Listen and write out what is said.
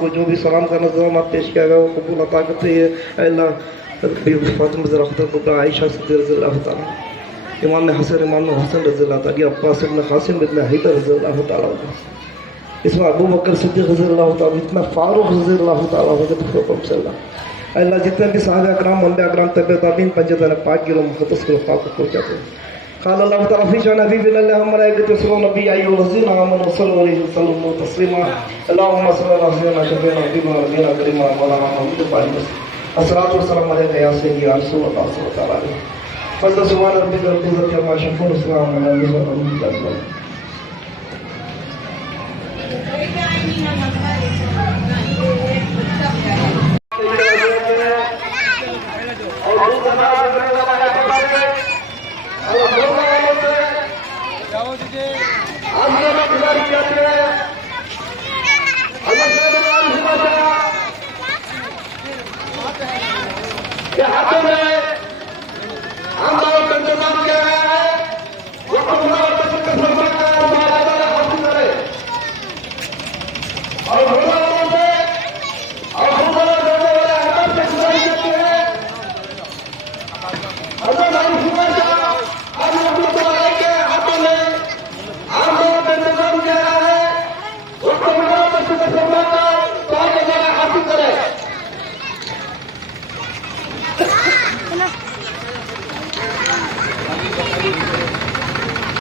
को जो भी सलाम का नजर पेश किया गया वो कबूल अता करते हैं अल्लाह फातिमा ज़रा खुदा आयशा सिद्दीक़ा ताला इमाम हसन रज़ी ताली अब्बास इब्न क़ासिम इब्न हैदर रज़ी ताला इसमें अबू बकर सिद्दीक़ रज़ी ताला इतना फारूक रज़ी ताला हुकुम से अल्लाह जितने भी साहब अकराम अंबिया अकराम तबे ताबीन पंजतन पाक गिलो मुक़द्दस को पाक को पहुंचाते قال الله تعالى في شأن نبي الله ملائكة يصلون نبي أيها الذين آمنوا صلوا عليه وسلموا تسليما اللهم صل على سيدنا شفيعنا نبينا ونبينا كريما مولانا محمد وعلى الصلاة والسلام عليك يا سيدي يا رسول الله صلى الله عليه وسلم فضل سبحان ربك رب العزة عما يصفون وسلام على المرسلين अगर भाई शुक्रिया हम लोग के हाथों में आंदोलन का निजाम दे रहा है उसको विधान परिषद सम्मान तो आगे जगह हासिल करे Hello.